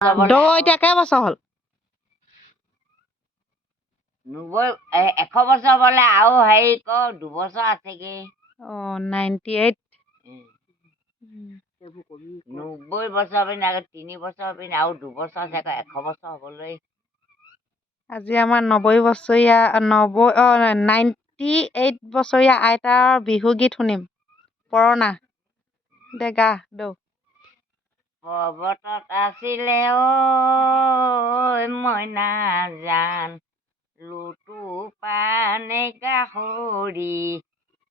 দৌ এতিয়া কেইবছৰ হ'ল 100 বছৰ বোলে আৰু হেৰি 2 বছৰ আছেগে 98 90 বছৰ পিনে 3 বছৰ পিনে আৰু 2 বছৰ আছে 100 বছৰ হ'বলৈ আজি আমাৰ 90 বছৰীয়া 98 বছৰীয়া আইতাৰ বিহু গীত শুনিম পুৰণা দে গা দৌ পৰ্বতত আছিলে মইনা জান লুটু পানে গাহৰি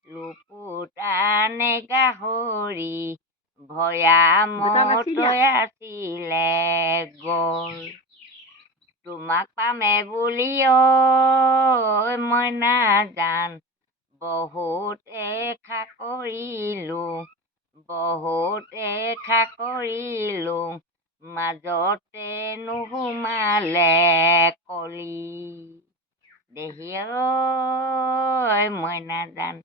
লুপুতানে গাহৰি ভৈয়ামতৈ আছিলে গল তোমাক পামে বুলি মইনা জান বহুত এষা কৰিলো মাজতে নুসুমালে কলি দেহি মইনা জান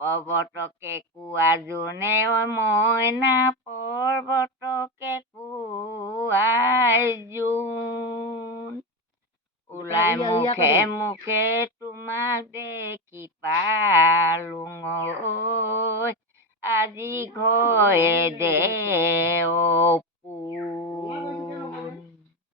পৰ্বতকে কোৱা জোনে মইনা পৰ্বতকে কোৱাই জোন ওলাই মুখে মুখে তোমাক দেখি পালোং আজি ঘৰে দে